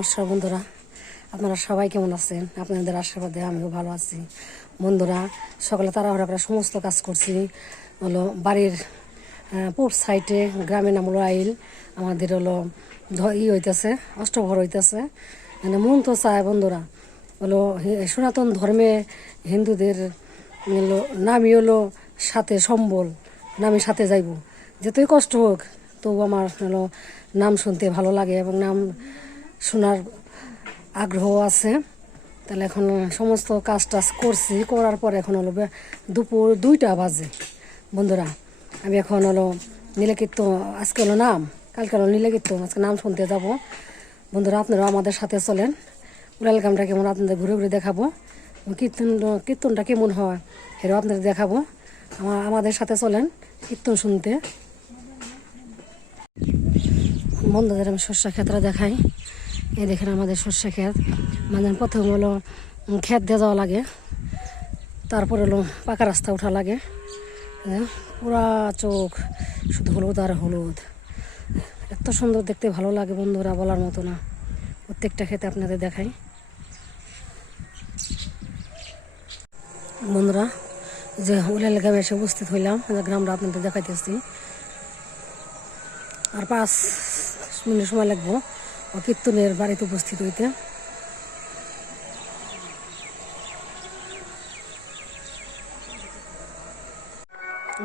নমস্কার বন্ধুরা। আপনারা সবাই কেমন আছেন? আপনাদের আশীর্বাদে আমিও ভালো আছি। বন্ধুরা, সকালে তাড়াহুড়া করে সমস্ত কাজ করছি। হলো বাড়ির পূব সাইডে গ্রামের নাম হলো আইল। আমাদের হলো ই হইতেছে অষ্টভর হইতেছে। মানে মন তো চায় বন্ধুরা। হলো সনাতন ধর্মে হিন্দুদের, হলো নামই হলো সাথে সম্বল, নামে সাথে যাইব। যতই কষ্ট হোক, তবু আমার হলো নাম শুনতে ভালো লাগে এবং নাম শোনার আগ্রহ আছে। তাহলে এখন সমস্ত কাজ টাজ করছি। করার পর এখন হলো দুপুর দুইটা বাজে। বন্ধুরা, আমি এখন হলো নীলকীর্তন আজকে হলো নাম, কালকে হলো নীলকীর্তন আজকে নাম শুনতে যাব। বন্ধুরা, আপনারাও আমাদের সাথে চলেন। উলাল গামটা কেমন? আপনাদের ঘুরে ঘুরে দেখাবো। কীর্তন, কীর্তনটা কেমন হয় সেটাও আপনাদের দেখাবো। আমার আমাদের সাথে চলেন কীর্তন শুনতে। বন্ধুদের আমি শস্য ক্ষেত্রে দেখাই। এই দেখেন আমাদের শস্য ক্ষেত। মানে প্রথম হলো ক্ষেত দিয়ে যাওয়া লাগে। তারপরে হলো পাকা রাস্তা ওঠা লাগে। হ্যাঁ, পুরা চোখ শুধু হলুদ আর হলুদ। এত সুন্দর দেখতে ভালো লাগে বন্ধুরা বলার মতো না। প্রত্যেকটা ক্ষেতে আপনাদের দেখাই। বন্ধুরা যে উলাল গ্রামে এসে উপস্থিত হইলাম গ্রামটা আপনাদের দেখাইতেছি। আর পাঁচ মিনিট সময় লাগবো। ও কীর্তনের বাড়িতে উপস্থিত হইতে।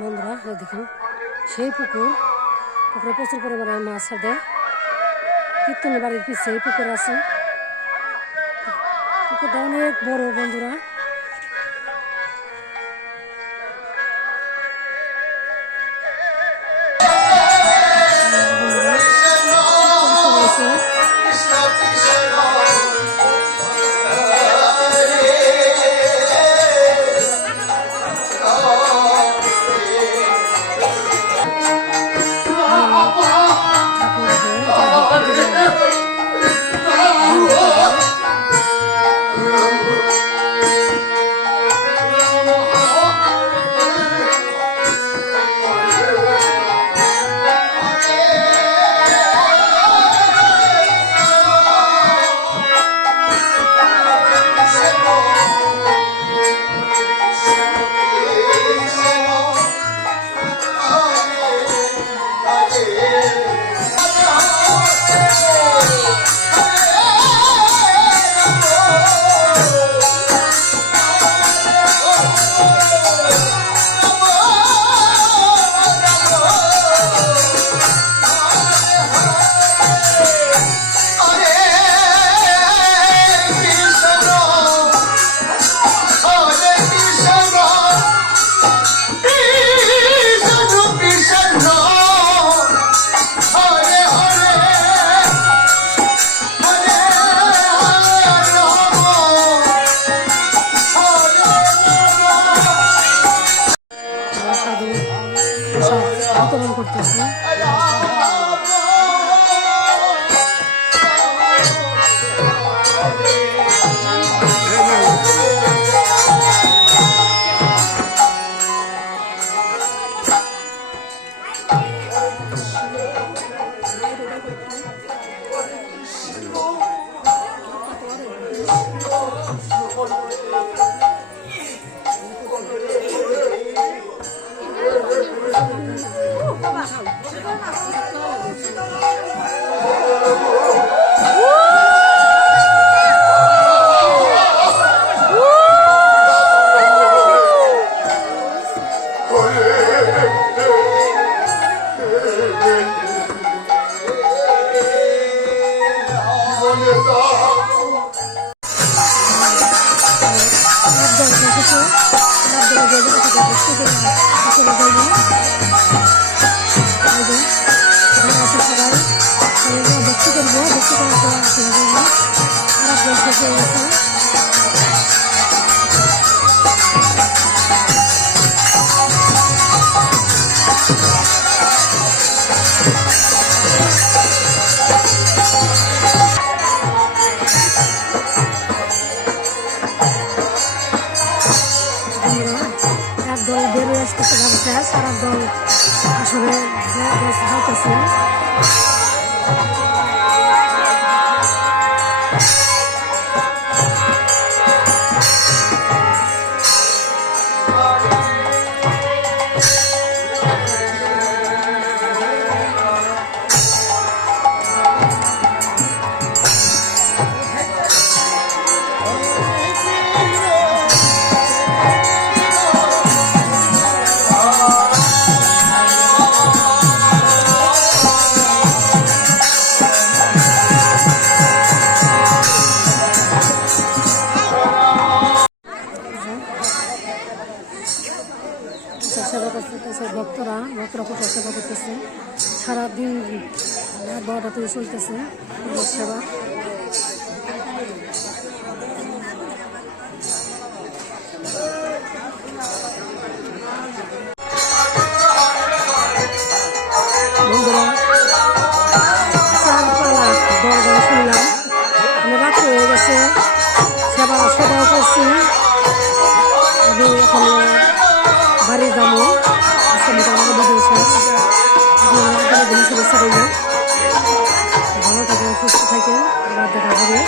বন্ধুরা দেখুন সেই পুকুর পুকুরে প্রচুর পরিমাণে মাছ ছাড়ে কীর্তনের বাড়ির পিছিয়ে পুকুর আছে। পুকুরটা অনেক বড় বন্ধুরা, বিতরণ করতেছে। শেষ আর একদল আসলে যাইতেছে করতেছে ভক্তরা ভক্তরা প্রচার সেবা করতেছে। সারাদিন বারোটা থেকে চলতেছে সেবা সেবা সেবাও করছি। ভালো থাকেন সুস্থ থাকেন আবার দেখা হবে।